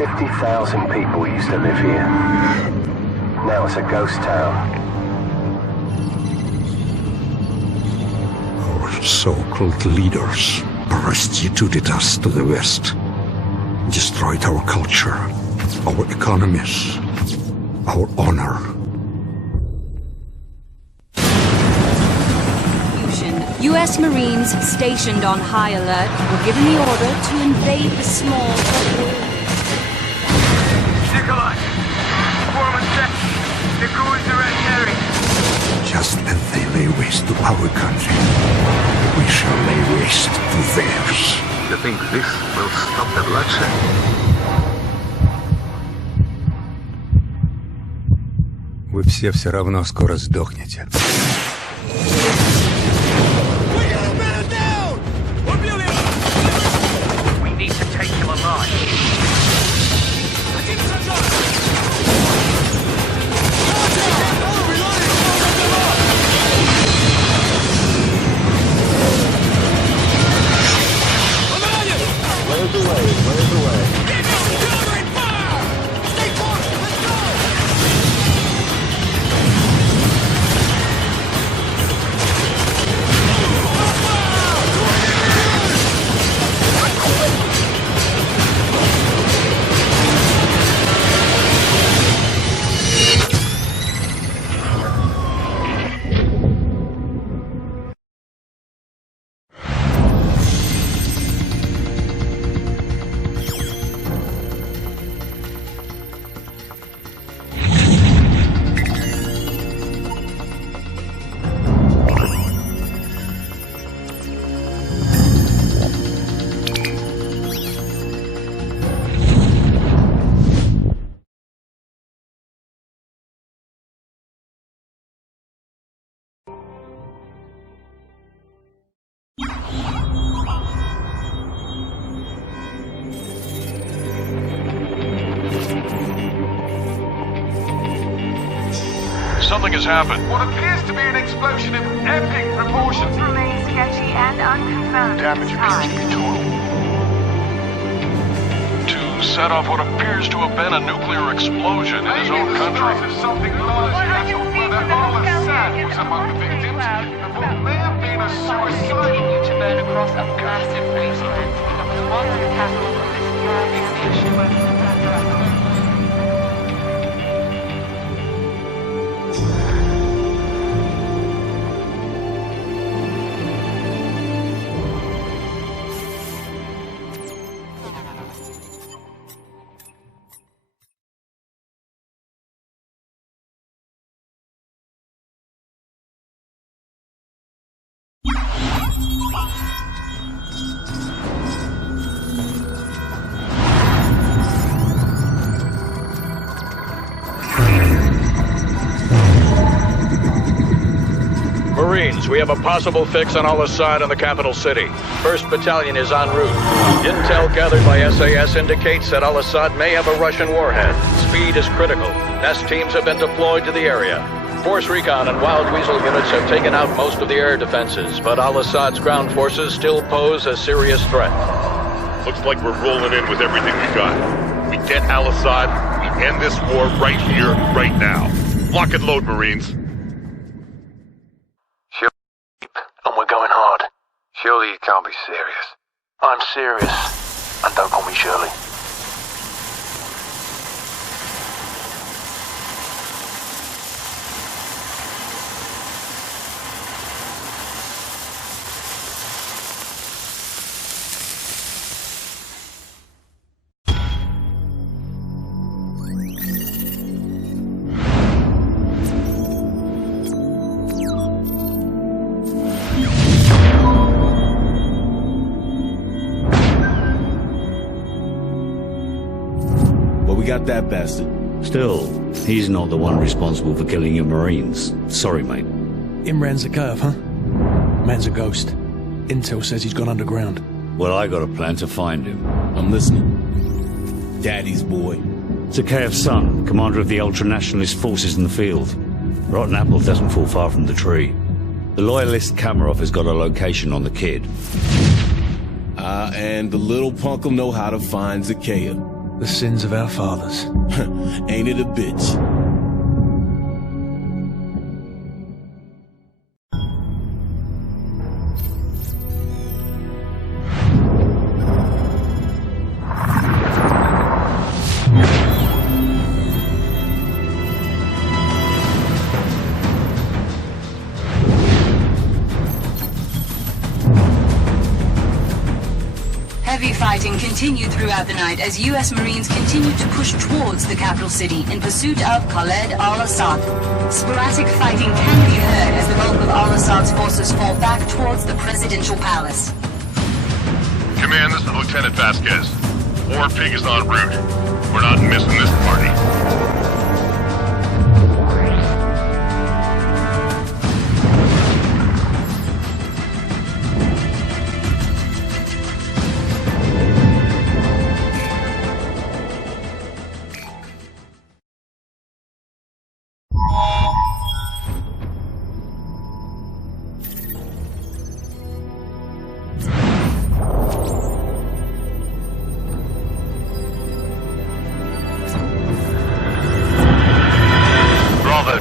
50,000 people used to live here. Now it's a ghost town. Our so-called leaders prostituted us to the West. Destroyed our culture, our economies, our honor. U.S. Marines stationed on high alert were given the order to invade the small Nikolai! Foreman check! The crew is already heading! Just as they lay waste to our country, we shall lay waste to theirs. You think this will stop the bloodshed? Вы все равно скоро сдохнете. We need to take him alive. Where's the way? Where's the way? Something has happened. What appears to be an explosion of epic proportions. Remains sketchy and unconfirmed. Damage appears to be total. To set off what appears to have been a nuclear explosion in his own country. Something large that Al-Assad was among the victims of what may have been a suicide. Continue to burn across a massive wasteland. It was once the capital of this thriving nation. Marines, we have a possible fix on Al-Assad in the capital city. 1st Battalion is en route. Intel gathered by SAS indicates that Al-Assad may have a Russian warhead. Speed is critical. Nest teams have been deployed to the area. Force Recon and Wild Weasel units have taken out most of the air defenses, but Al-Assad's ground forces still pose a serious threat. Looks like we're rolling in with everything we got. We get Al-Assad, we end this war right here, right now. Lock and load, Marines. And we're going hard. Surely you can't be serious. I'm serious. And don't call me Shirley. Got that bastard. Still, he's not the one responsible for killing your Marines. Sorry, mate. Imran's the curve, huh? Man's a ghost. Intel says he's gone underground. Well, I got a plan to find him. I'm listening. Daddy's boy. Zakhaev's son, commander of the ultra-nationalist forces in the field. Rotten apple doesn't fall far from the tree. The loyalist Kamarov has got a location on the kid. And the little punk'll know how to find Zakhaev. the sins of our fathers. Ain't it a bitch? Heavy fighting continued throughout the night as U.S. Marines continued to push towards the capital city in pursuit of Khaled al-Assad. Sporadic fighting can be heard as the bulk of al-Assad's forces fall back towards the presidential palace. Command, this is Lieutenant Vasquez. War Pig is en route. We're not missing this party.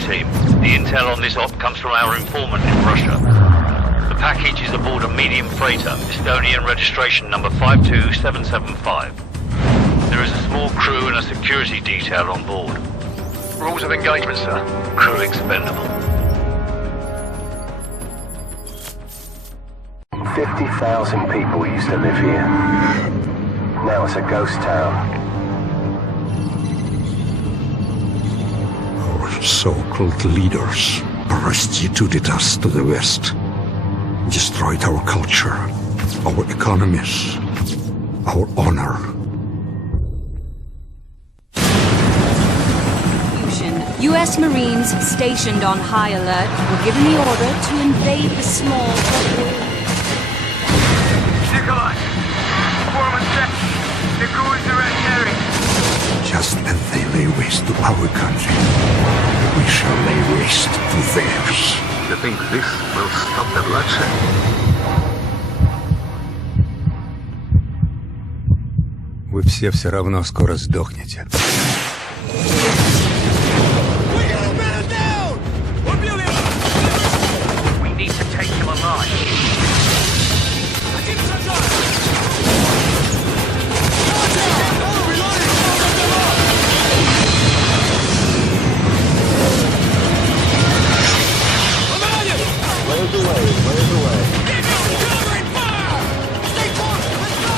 Team. The intel on this op comes from our informant in Russia. The package is aboard a medium freighter, Estonian registration number 52775. There is a small crew and a security detail on board. Rules of engagement, sir. Crew expendable. 50,000 people used to live here. Now it's a ghost town. So-called leaders prostituted us to the West, destroyed our culture, our economies, our honor. U.S. Marines stationed on high alert were given the order to invade the small Nikolai! Performance check. The crew is already heading. Just as they lay waste to our country, we shall lay waste to theirs. You think this will stop the bloodshed? Вы все равно скоро сдохнете. We need to take him alive. Blaze away. Covering fire! Stay close! Let's go!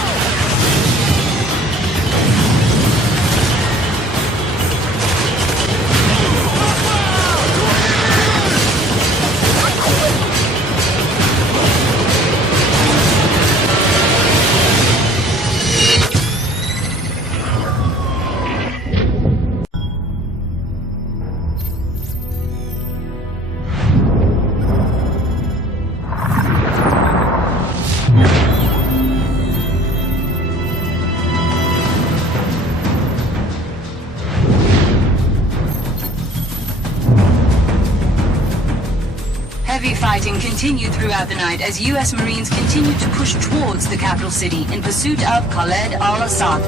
Heavy fighting continued throughout the night as U.S. Marines continued to push towards the capital city in pursuit of Khaled al-Assad.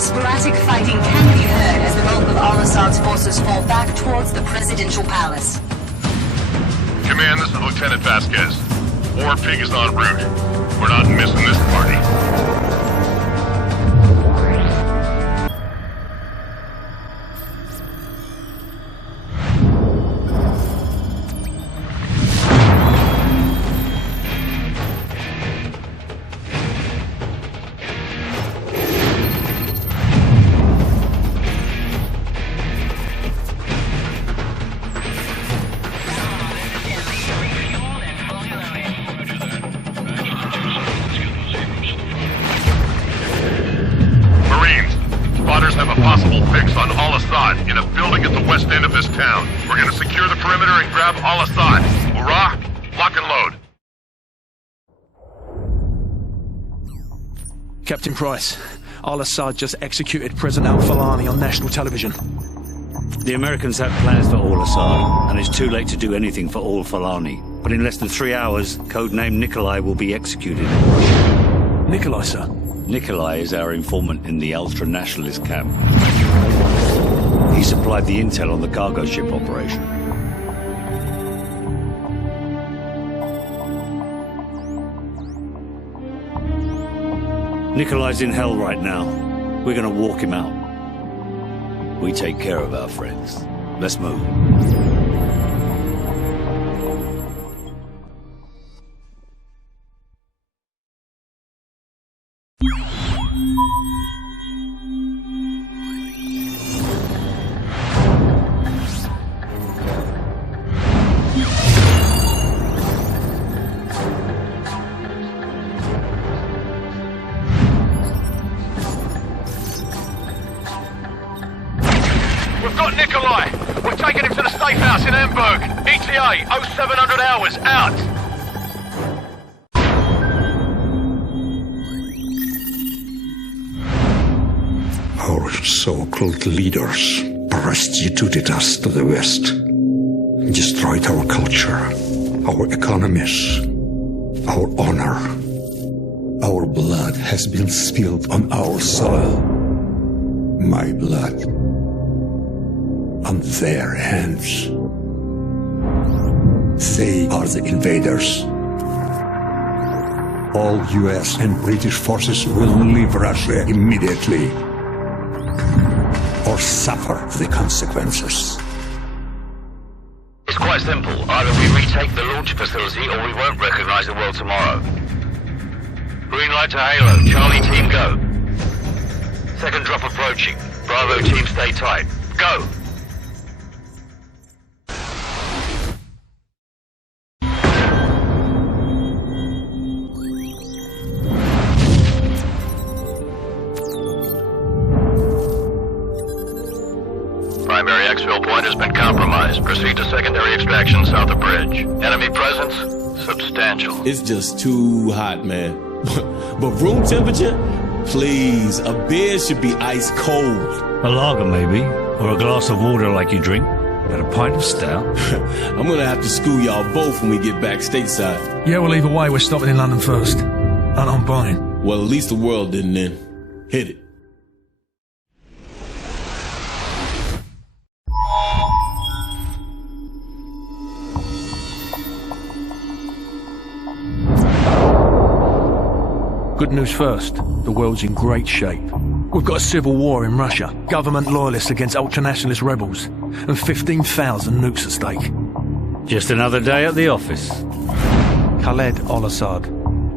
Sporadic fighting can be heard as the bulk of al-Assad's forces fall back towards the presidential palace. Command, this is Lieutenant Vasquez. War Pig is en route. We're not missing this party. Have a possible fix on al-Assad in a building at the west end of this town. We're gonna secure the perimeter and grab al-Assad. Hurrah! Lock and load. Captain Price, al-Assad just executed President al-Falani on national television. The Americans have plans for al-Assad, and it's too late to do anything for al-Falani. But in less than 3 hours, codename Nikolai will be executed. Nikolai, sir? Nikolai is our informant in the ultra-nationalist camp. He supplied the intel on the cargo ship operation. Nikolai's in hell right now. We're gonna walk him out. We take care of our friends. Let's move. We've got Nikolai! We're taking him to the safe house in Hamburg! ETA 0700 hours, out! Our so-called leaders prostituted us to the West, destroyed our culture, our economies, our honor. Our blood has been spilled on our soil. My blood on their hands. They are the invaders. All US and British forces will leave Russia immediately, or suffer the consequences. It's quite simple. Either we retake the launch facility or we won't recognize the world tomorrow. Green light to Halo. Charlie team go. Second drop approaching. Bravo team stay tight. Go! Primary exfil point has been compromised. Proceed to secondary extraction south of bridge. Enemy presence? Substantial. It's just too hot, man. But room temperature? Please, a beer should be ice cold. A lager, maybe. Or a glass of water like you drink. But a pint of stout? I'm gonna have to school y'all both when we get back stateside. Yeah, well, either way, we're stopping in London first. And I'm buying. Well, at least the world didn't end. Hit it. Good news first. The world's in great shape. We've got a civil war in Russia, government loyalists against ultranationalist rebels, and 15,000 nukes at stake. Just another day at the office. Khaled al-Assad,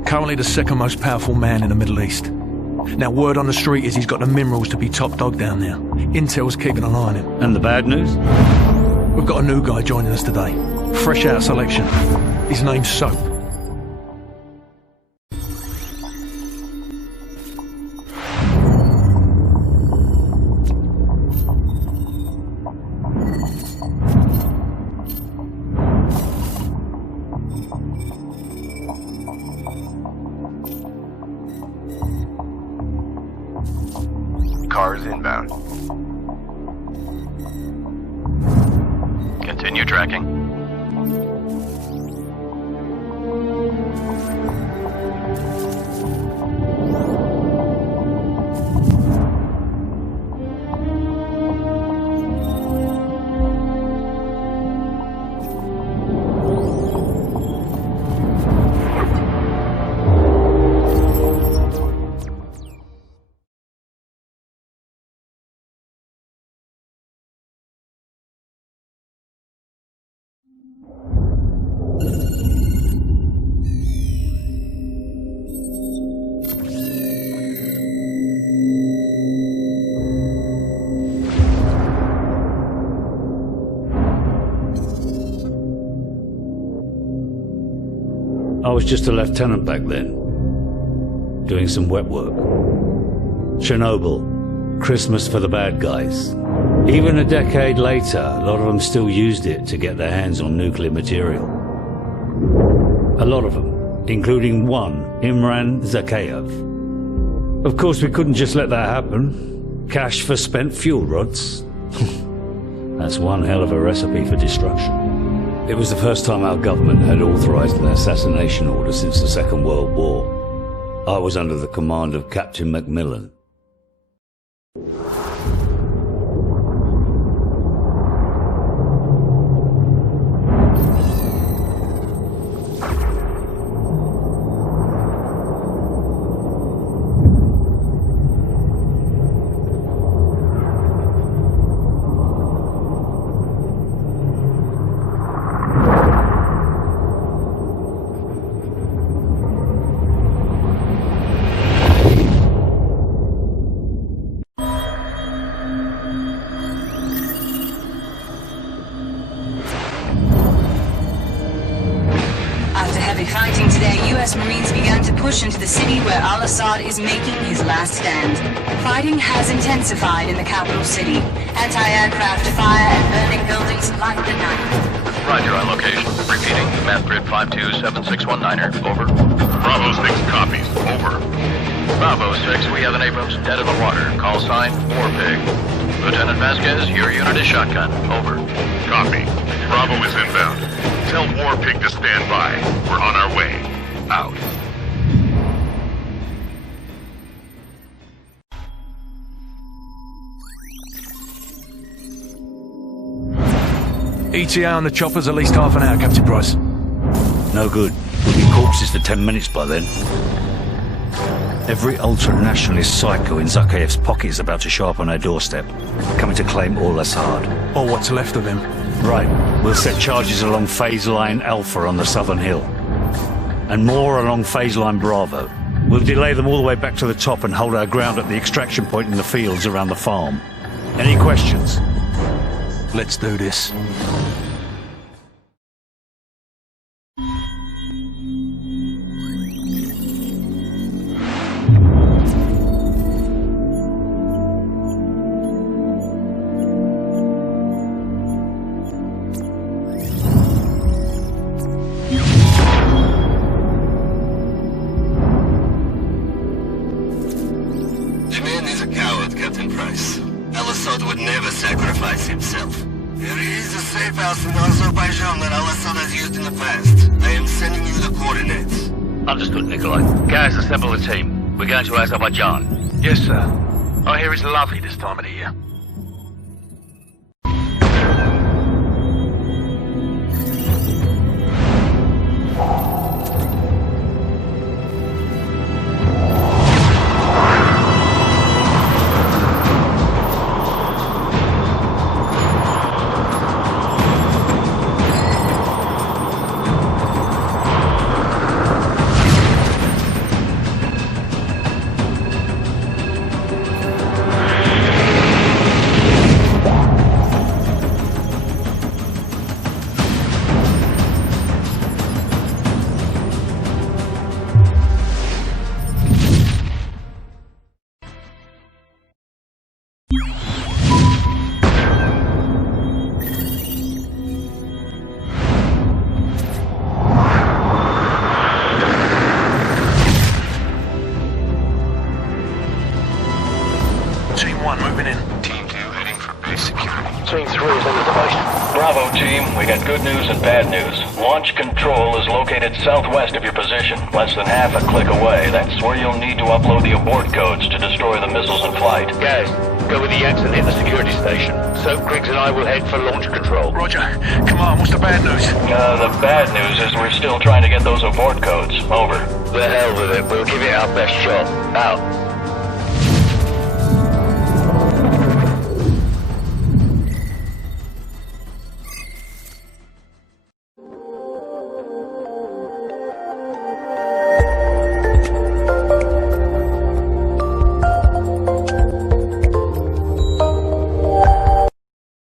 currently the second most powerful man in the Middle East. Now, word on the street is he's got the minerals to be top dog down there. Intel's keeping an eye on him. And the bad news? We've got a new guy joining us today. Fresh out of selection. His name's Soap. Cars inbound. Continue tracking. I was just a lieutenant back then, doing some wet work. Chernobyl, Christmas for the bad guys. Even a decade later, a lot of them still used it to get their hands on nuclear material. A lot of them, including one, Imran Zakhaev. Of course, we couldn't just let that happen. Cash for spent fuel rods. That's one hell of a recipe for destruction. It was the first time our government had authorized an assassination order since the Second World War. I was under the command of Captain Macmillan. Fighting today, U.S. Marines began to push into the city where al-Assad is making his last stand. Fighting has intensified in the capital city. Anti-aircraft fire and burning buildings light the night. Roger on location. Repeating, map grid 527619er. Over. Bravo 6 copies. Over. Bravo 6, we have an Abrams dead in the water. Call sign, Warpig. Lieutenant Vasquez, your unit is shotgun. Over. Copy. Bravo is inbound. Tell Warpig to stand by. We're on our way. Out. ETA on the chopper's at least half an hour, Captain Price. No good. We'll be corpses for 10 minutes by then. Every ultra-nationalist psycho in Zakhaev's pocket is about to show up on our doorstep, coming to claim al-Assad. Or what's left of him. Right. We'll set charges along phase line Alpha on the southern hill. And more along phase line Bravo. We'll delay them all the way back to the top and hold our ground at the extraction point in the fields around the farm. Any questions? Let's do this. Al-Assad would never sacrifice himself. There is a safe house in Azerbaijan that Al-Assad has used in the past. I am sending you the coordinates. Understood, Nikolai. Guys, assemble the team. We're going to Azerbaijan. Yes, sir. I hear it's lovely this time of the year. Team 1 moving in. Team 2 heading for base security. Team 3 is under the base. Bravo, team. We got good news and bad news. Launch control is located southwest of your position, less than half a click away. That's where you'll need to upload the abort codes to destroy the missiles in flight. Guys, go with the Yaks and hit the security station. Soap Griggs and I will head for launch control. Roger. Come on, what's the bad news? The bad news is we're still trying to get those abort codes. Over. The hell with it. We'll give it our best shot. Out.